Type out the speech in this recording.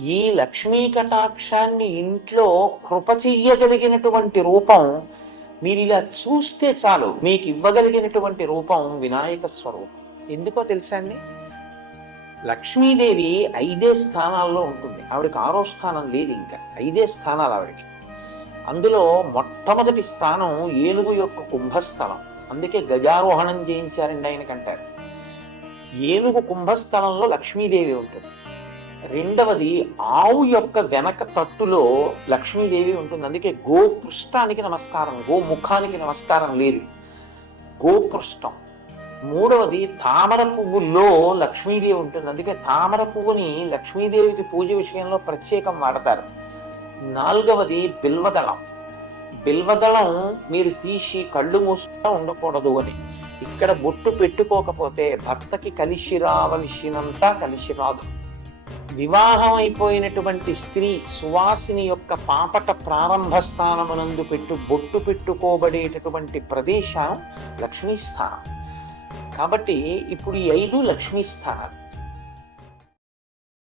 ఈ లక్ష్మీ కటాక్షాన్ని ఇంట్లో కృప చెయ్యగలిగినటువంటి రూపం మీరు ఇలా చూస్తే చాలు. మీకు ఇవ్వగలిగినటువంటి రూపం వినాయక స్వరూపం. ఎందుకో తెలుసా అండి? లక్ష్మీదేవి ఐదే స్థానాల్లో ఉంటుంది. ఆవిడకి ఆరో స్థానం లేదు ఇంకా. ఐదే స్థానాలు ఆవిడకి. అందులో మొట్టమొదటి స్థానం ఏనుగు యొక్క కుంభస్థలం. అందుకే గజారోహణం చేయించారండి ఆయనకంటారు ఏనుగు కుంభస్థలంలో లక్ష్మీదేవి ఉంటుంది. రెండవది ఆవు యొక్క వెనక తట్టులో లక్ష్మీదేవి ఉంటుంది. అందుకే గోపృష్టానికి నమస్కారం గోముఖానికి నమస్కారం లేదు. గోపృష్టం మూడవది తామర పువ్వుల్లో లక్ష్మీదేవి ఉంటుంది. అందుకే తామర పువ్వుని లక్ష్మీదేవికి పూజ విషయంలో ప్రత్యేకం వాడతారు. నాలుగవది బిల్వదళం. బిల్వదళం మీరు తీసి కళ్ళు మూసుకుంటా ఉండకూడదు అని. ఇక్కడ బొట్టు పెట్టుకోకపోతే భర్తకి కలిసి రావలసినంత కలిసి రాదు. వివాహం అయిపోయినటువంటి స్త్రీ సువాసిని యొక్క పాపట ప్రారంభ స్థానమునందు పెట్టు బొట్టు పెట్టుకోబడేటటువంటి ప్రదేశం లక్ష్మీ స్థానం కాబట్టి ఇప్పుడు ఈ ఐదు లక్ష్మీ స్థానాలు